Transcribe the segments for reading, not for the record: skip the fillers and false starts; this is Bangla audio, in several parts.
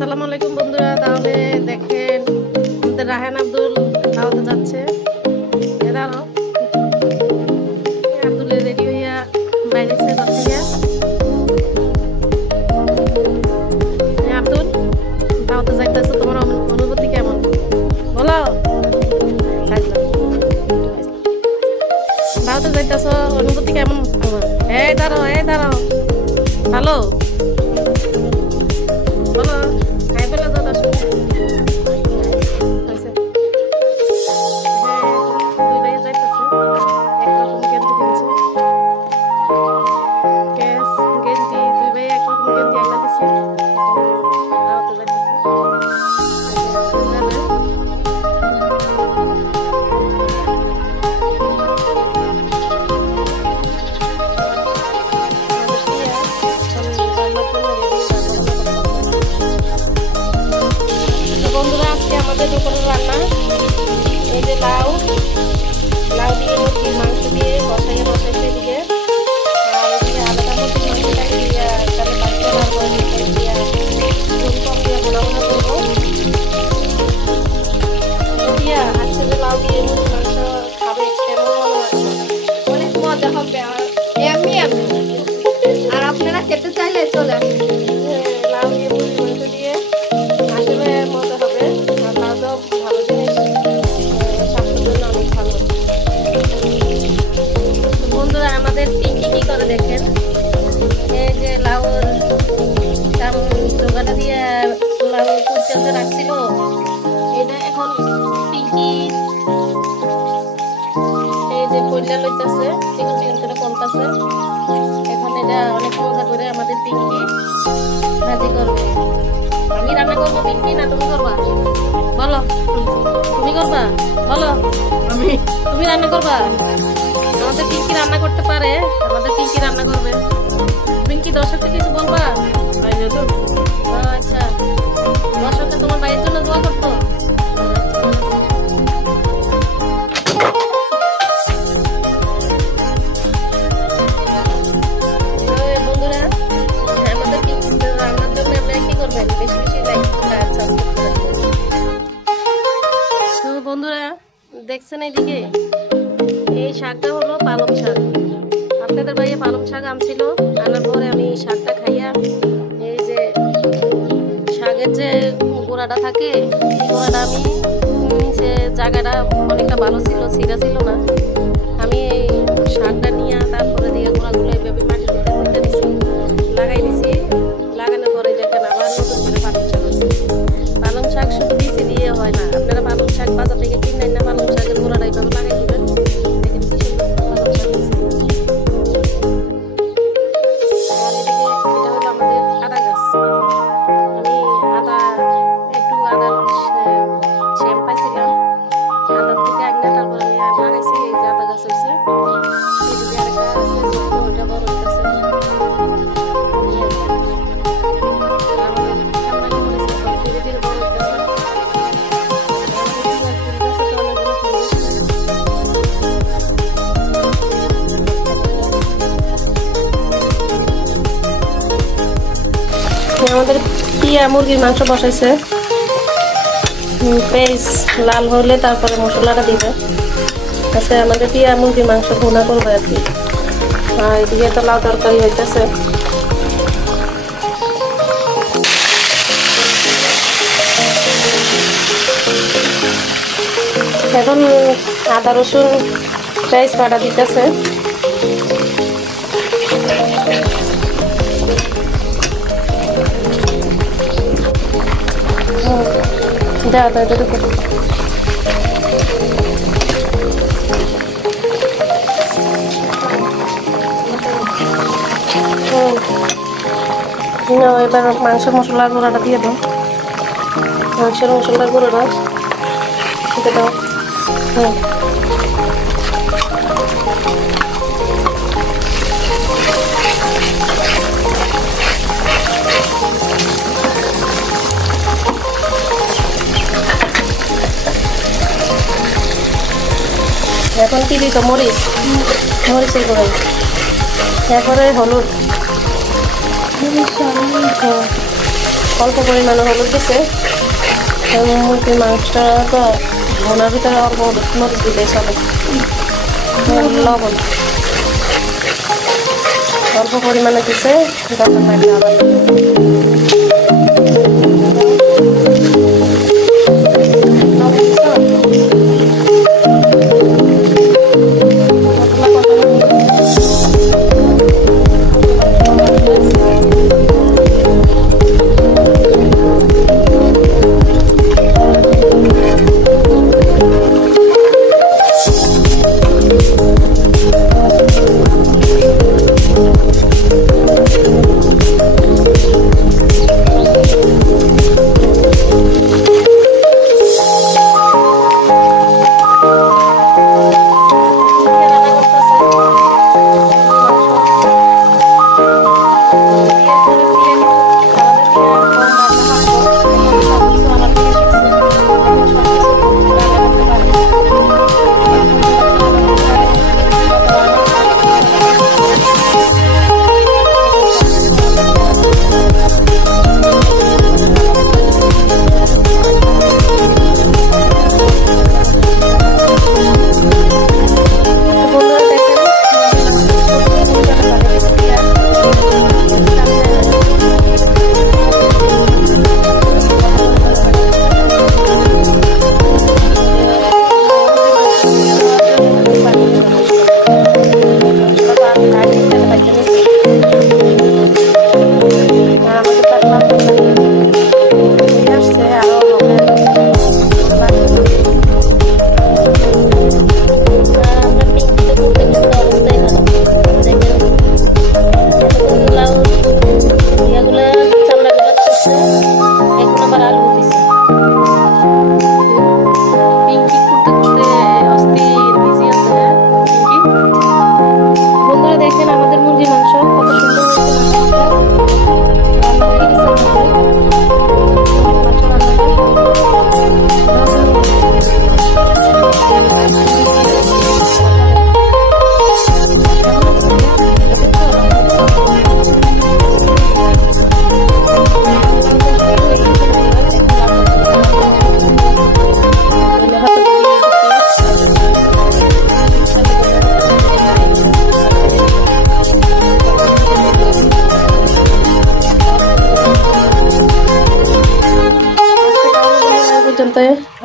আসসালামু আলাইকুম বন্ধুরা। তাহলে দেখেন আমাদের রাহান আব্দুল দাওয়াতে যাচ্ছে। এদারও আব্দুল রেডি হইয়া বাইরে সে যাচ্ছে। আব্দুল দাওয়াতে যাইতেছে, তোমার অনুভূতি কেমন বলো? দাওয়াতে যাইতেছ, অনুভূতি কেমন তোমার? এই দাঁড়াও ভালো বলো। খাই পেলে তো দুই ভাইয়া যাইতেছে, একরকম গেঞ্জি কিনছে, গেঞ্জি দুই ভাই একরকম গেঞ্জি আইনা দিছে। দাওয়াতে যাইতেছে। বন্ধুরা আজকে আমাদের দুপুরের রান্না এই যে লাউ দিয়ে মুরগির মাংস দিয়ে বসাইছে এদিকে, আর এদিকে আলাদা মুরগির মাংসটাকে দিয়ে তাহলে বাচ্চা মারবো দিয়ে কম দিয়ে বোনা করবো দিয়া। আজকে যে লাউ দিয়ে মুরগির মাংস খাবে কেমন অনেক মজা হবে। এমনি আর আপনারা খেতে চাইলে চলে আসেন। লাউ দিয়ে মুরগির মাংস দিয়ে আসলে মজা হবে। আর লাউটাও ভালো জিনিস, স্বাস্থ্যের জন্য অনেক ভালো। বন্ধুরা আমাদের পিঙ্কি কি করে দেখেন, এই যে লাউর জোগাটা দিয়ে লাউ কুচতে রাখছিল, এটা এখন পিঙ্কি এই যে পয়লা লইতেছে, চিকন করে কমতাছে। এখন এটা অনেক মজা করে আমাদের পিঙ্কি ভাজি করবে। আমি রান্না করবো পিঙ্কি, না তুমি করবা বলো? তুমি করবা বলো? তুমি রান্না করবা? আমাদের পিঙ্কি রান্না করতে পারে, আমাদের পিঙ্কি রান্না করবে। পিঙ্কি দর্শককে কিছু বলবা? আচ্ছা, দর্শককে তোমার ভাইয়ের জন্য দোয়া করতো। বন্ধুরা আমাদের পিঙ্কি রান্নার জন্য আপনারা কি করবেন? বেশি লাইক আর সাবস্ক্রাইব করে দিবেন। তো বন্ধুরা দেখছেন এইদিকে এই শাকটা হলো পালং শাক। আপনাদের ভাইয়া পালং শাক আনছিল, আনার পরে আমি শাকটা খাইয়া এই যে শাকের যে গোড়াটা থাকে এই গোড়াটা আমি সে জায়গাটা অনেকটা ভালো ছিল, ছিঁড়া ছিল না। আমি এই শাকটা নিয়ে তারপরে দিয়ে গোড়াগুলো এইভাবে মাটির ভিতরে পুঁতে দিছি, লাগাই দিছি। লাগানোর পরে দেখেন আবার নতুন করে পালং শাক হচ্ছে। পালং শাক শুধু দিছি দিয়ে হয় না, আপনারা পালং শাক বাজার থেকে কিনেন না, পালং শাকের গোড়াটা এইভাবে লাগাই দিবেন। দেখেন কি সুন্দর পালং শাক হচ্ছে। আর এদিকে এটা হলো আমাদের আদা গাছ। আমি একটু আদার শ্যাম পাইছিলাম, আদার থেকে আগে তারপর আমি লাগাইছি। এই যে আদা গাছ হয়েছে, এদিকে আরেকটা আছে ওটা বড় হইতেছে। ধীরে ধীরে বড় হইতেছে। আমাদের টিয়া মুরগির মাংস বসাইছে, পেঁয়াজ লাল হলে তারপরে মশলাটা দিবে। আচ্ছা আমাদের টিয়া মুরগির মাংস ভুনা করবে আর কি। আর এদিকে তো লাউ তরকারি হইতেছে। এখন আদা রসুন পেঁয়াজ বাটা দিতেছে। দাও এটা ঢুকে এবার মাংসের মশলার গুঁড়াটা দিয়ে দাও। মাংসের মশলার গুঁড়োটা দিতে দাও। এখন কি দিত? মরিচের গুঁড়ো, এরপরে হলুদ, অল্প পরিমাণে হলুদ দিছে। মুরগির মাংসটা তো ভোনার ভিতরে অল্প হলুদ মরিচ দিলে চলে। লবণ অল্প পরিমাণে দিছে, দরকার লাগলে আবার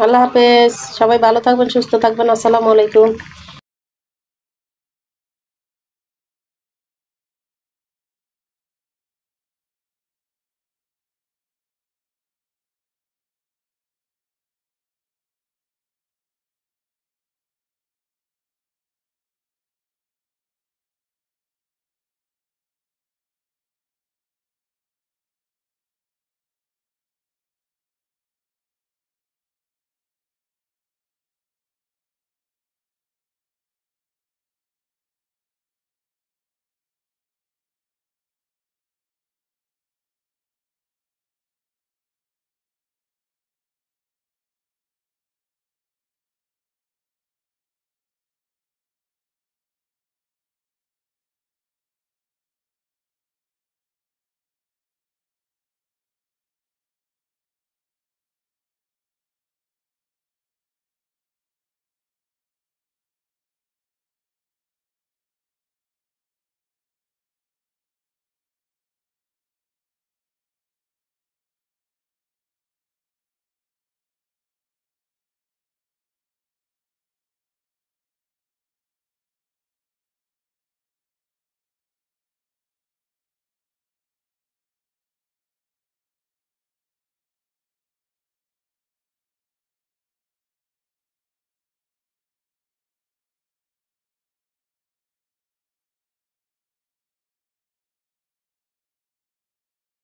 আল্লাহ হাফেজ। সবাই ভালো থাকবেন, সুস্থ থাকবেন। আসসালামু আলাইকুম।